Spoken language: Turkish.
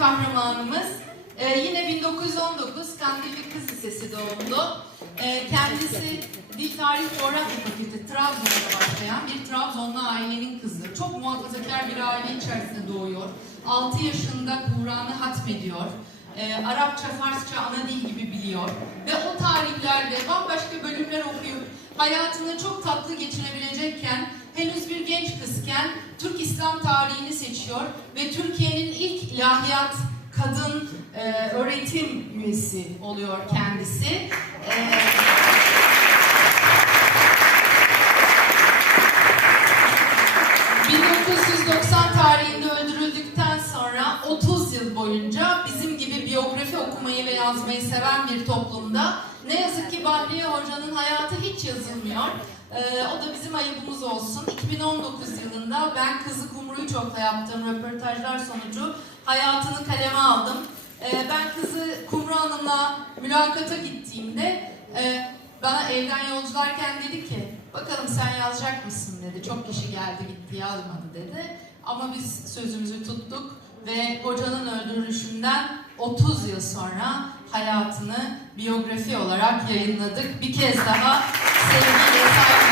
kahramanımız e, yine 1919 Kandilli Kız Lisesi doğumlu. E, kendisi Dil Tarih Coğrafya Fakültesi Trabzon'da başlayan bir Trabzonlu ailenin kızı. Çok muhafazakar bir aile içerisinde doğuyor. 6 yaşında Kur'an'ı hatmediyor. E, Arapça, Farsça ana dil gibi biliyor. Ve o tarihlerde bambaşka bölümler okuyup hayatını çok tatlı geçirebilecekken henüz bir genç kızken İslam tarihini seçiyor ve Türkiye'nin ilk ilahiyat kadın e, öğretim üyesi oluyor kendisi. E, ...1990 tarihinde öldürüldükten sonra 30 yıl boyunca bizim gibi biyografi okumayı ve yazmayı seven bir toplumda ne yazık ki Bahriye Hoca'nın hayatı hiç yazılmıyor. Ee, o da bizim ayıbımız olsun. 2019 yılında ben Kızı Kumru'yu çok da yaptığım röportajlar sonucu hayatını kaleme aldım. Ee, ben Kızı Kumru Hanım'la mülakata gittiğimde e, bana evden yolcularken dedi ki bakalım sen yazacak mısın dedi. Çok kişi geldi gitti yazmadı dedi. Ama biz sözümüzü tuttuk ve hocanın öldürülüşünden 30 yıl sonra hayatını biyografi olarak yayınladık. Bir kez daha sevgiyle, saygıyla